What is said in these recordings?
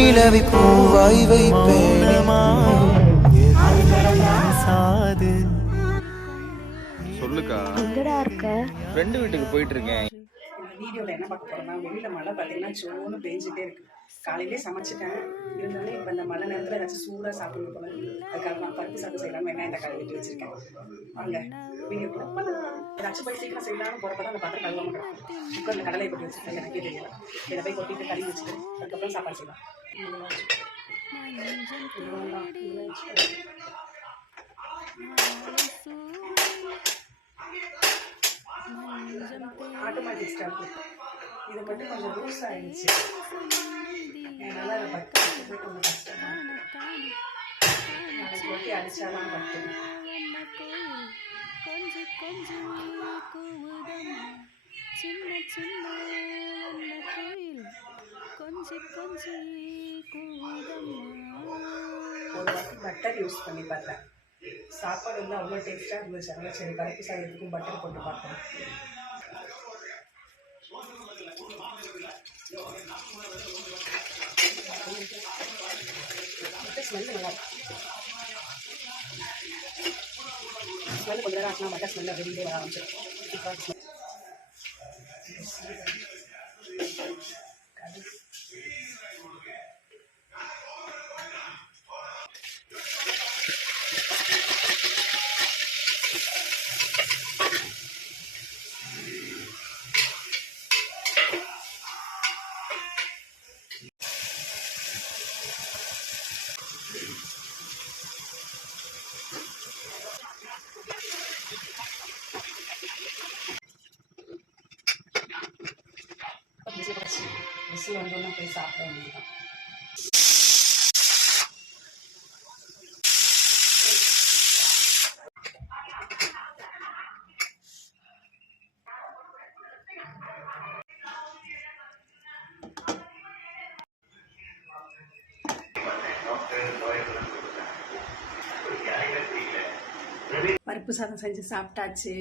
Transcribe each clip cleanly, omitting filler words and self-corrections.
வெண்ணிலவை பூவாய் வைப்பேனே. சொல்லுக்கா. எங்கடா இருக்க? ஃப்ரெண்டு வீட்டுக்கு போயிட்டு இருக்கேன். வீடியோவில் என்ன பார்க்க போகிறோம்னா வெளியில் மழை பார்த்தீங்கன்னா சோன்னு பெஞ்சிட்டே இருக்கு. காலையிலே சமைச்சிட்டேன், இருந்தாலும் இப்போ இந்த மழை நேரத்தில் ஏதாச்சும் சூடாக சாப்பிடணும் போல. அதுக்காக நான் பருப்பு சாப்பிட்டு செய்யலாம் வெங்காயம் தக்காளி வெட்டி வச்சிருக்கேன். வாங்க வீடியோக்குள்ள ஏதாச்சும் போய் சீக்கிரம் செய்யலாம்னு போகிறப்ப தான் அந்த பாத்திரம் கழுவ மாட்டேன். குக்கரில் கடலை கொட்டி வச்சுருக்கேன், எனக்கே தெரியல. இதை போய் கொட்டிட்டு கறி வச்சுட்டு அதுக்கப்புறம் சாப்பாடு செய்யலாம். ஆட்டோமேட்டிக் ஸ்டார்ட் இது மட்டும் கொஞ்சம் லூஸ் ஆகிடுச்சு. என்னால் அதை பட்டு கொஞ்சம் கஷ்டமாக நாளைக்கு கொட்டி அடித்தாதான் பட்டு. ஒரு வாட்டி பட்டர் யூஸ் பண்ணி பார்த்தேன், சாப்பாடு வந்து அவ்வளோ டேஸ்ட்டாக இருந்துச்சு. அதனால் சரி பருப்பு சாதத்துக்கும் பட்டர் போட்டு பார்ப்போம். ஸ்மெல்லு நல்லா ஸ்மெல்லு கொஞ்சம் நேரம் ஆச்சுன்னா பட்டர் ஸ்மெல்லு வெளியே வர ஆரம்பிச்சிடும். விசில் வந்தோன்னா போய் சாப்பிட வேண்டியதுதான். பருப்பு சாதம் செஞ்சு சாப்பிட்டாச்சு.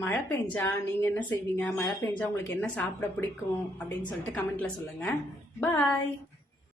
மழை பெஞ்சா நீங்கள் என்ன செய்வீங்க? மழை பெஞ்சா உங்களுக்கு என்ன சாப்பிட பிடிக்கும் அப்படின்னு சொல்லிட்டு கமெண்ட்டில் சொல்லுங்கள். பாய்.